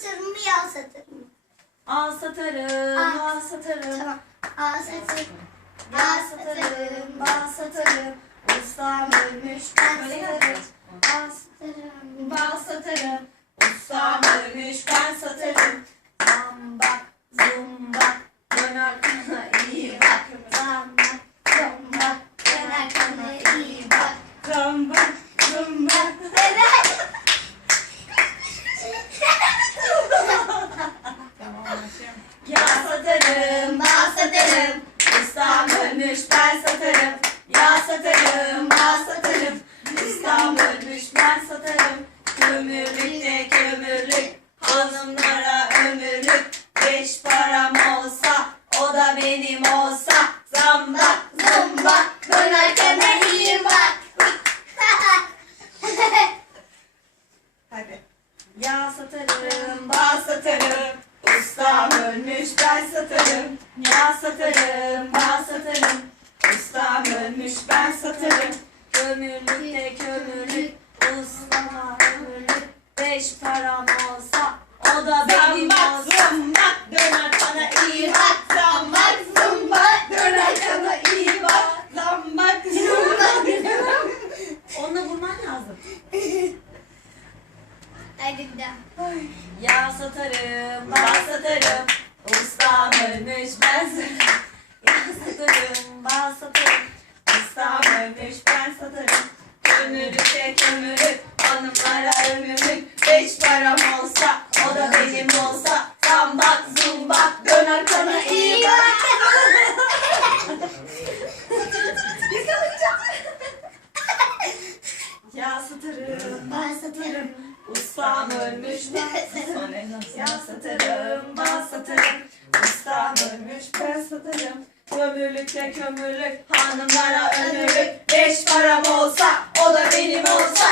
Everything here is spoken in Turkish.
satarım mı yağ satarım mı? Al satarım, al satarım. Tamam. A satarım. Yağ satarım, bal satarım. Ustam ölmüş, ben satarım. Al satarım, bal satarım. Ustam ölmüş, ben satarım. Zamba, zumba, dön arkana iyi bak. Zamba, zumba, dön arkana iyi bak. Zamba, zumba. Yağ satarım, bal satarım. Ustam ölmüş, ben satarım. Yağ satarım, bal satarım. Ustam ölmüş, ben satarım. Kömürlükte kömürlük, hanımlara ömürlük. 5 param olsa, o da benim olsa. Zamba, zumba, dön arkana iyi bak. Hadi. Yağ satarım, bal satarım. Ustam ölmüş, ben satarım. Yağ satarım, bal satarım. Ustam ölmüş, ben satarım. Kömürlükte kömürlük, ustama ömürlük. 5 param olsa, o da benim olsa. Zambak, dön arkana iyi bak. Zambak, zambak, dön arkana iyi bak. Zambak, zambak. Onunla vurman lazım. Hadi bir daha. Yağ satarım, bal satarım. Ustam ölmüş, ben satarım. Yağ satarım, bal satarım. Ustam ölmüş, ben satarım. Kömürlükte kömürlük, hanımlara ömürlük. 5 param olsa, o da benim olsa. Zambak, zumbak, dön arkana iyi bak. Yakalayacağım. Yağ satarım, bal satarım. Ustam ölmüş, ben satarım. Yağ satarım, bal satarım. Ustam ölmüş, ben satarım. Kömürlükte kömürlük, hanımlara ömürlük. 5 param olsa, o da benim olsa.